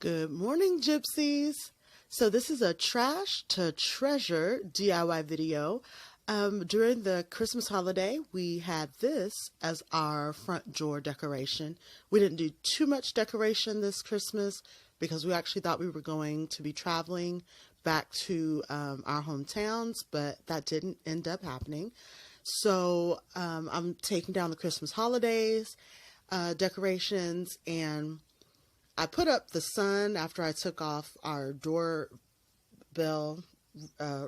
Good morning, gypsies. So this is a trash to treasure DIY video. During the Christmas holiday, we had this as our front door decoration. We didn't do too much decoration this Christmas because we actually thought we were going to be traveling back to our hometowns, but that didn't end up happening. So I'm taking down the Christmas holidays decorations, and I put up the sun after I took off our doorbell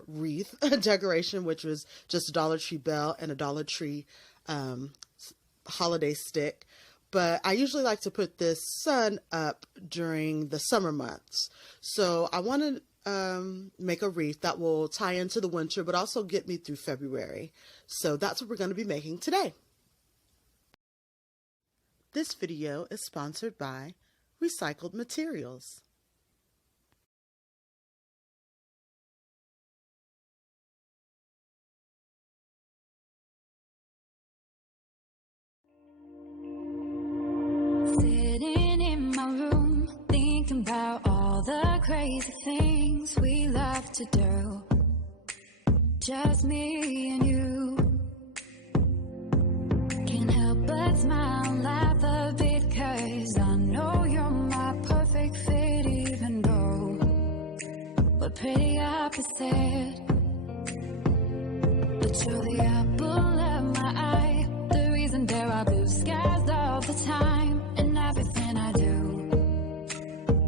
wreath decoration, which was just a Dollar Tree bell and a Dollar Tree holiday stick. But I usually like to put this sun up during the summer months. So I want to make a wreath that will tie into the winter, but also get me through February. So that's what we're going to be making today. This video is sponsored by recycled materials. Sitting in my room, thinking about all the crazy things we love to do. Just me and you. Can't help but smile and laugh a bit, 'cause I know you're my perfect fit, even though we're pretty opposite. But you're the apple of my eye, the reason there are blue skies all the time. And everything I do,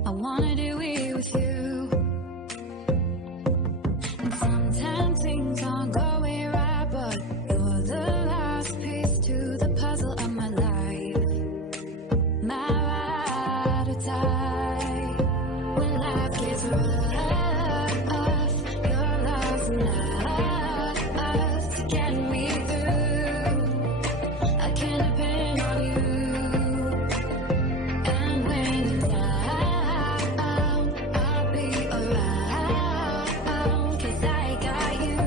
I wanna do it with you. And sometimes things aren't going right, but you're the last piece to the puzzle of my life. My ride or die. When life gets rough, your love's enough to get me through. I can depend on you. And when you're down, I'll be around, 'cause I got you,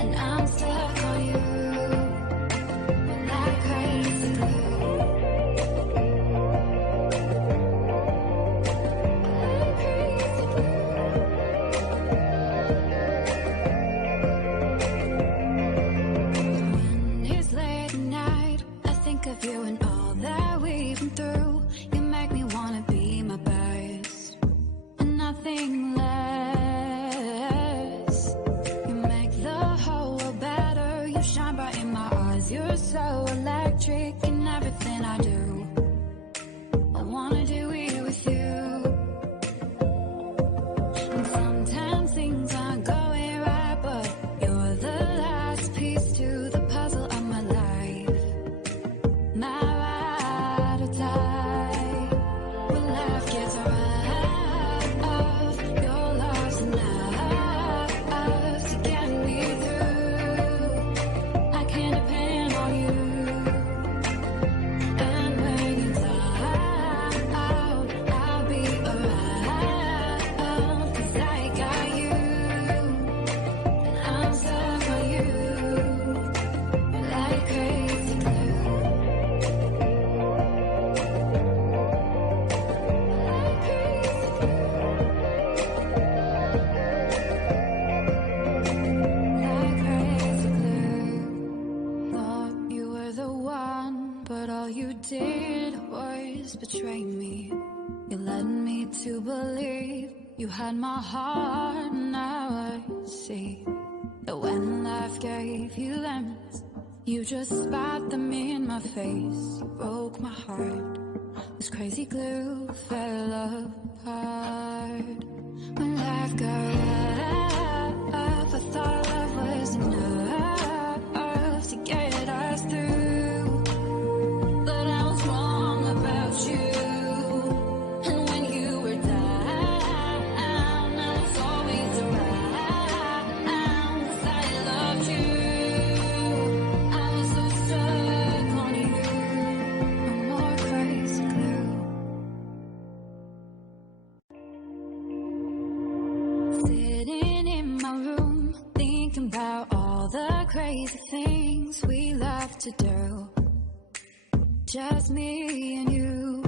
and I'm stuck on you like crazy glue. When it's late at night, I think of you and all that we've been through. You make me wanna be my best, and nothing less. You make the whole world better. You shine bright in my eyes. You're so electric in everything I do. I wanna do it with you. And sometimes things aren't going right, but you're the last piece to the puzzle of my life. My ride or die. When life gets rough, your love's enough to get me through. I can depend on you. And when you're down, I'll be around, 'cause I got you, and I'm stuck on you like crazy glue. Like crazy glue. Thought you were the one, but all you did was betray me. You led me to believe you had my heart. Now I see that when life gave you lemons, you just spat them in my face. You broke my heart. This crazy glue fell apart. When life got rough, I thought love was enough to get us through. But I was wrong about you. And when you were down, I was always around, 'cause I loved you. I was so stuck on you. No more crazy glue. Sitting in my room, thinking about all the crazy things we love to do. Just me and you.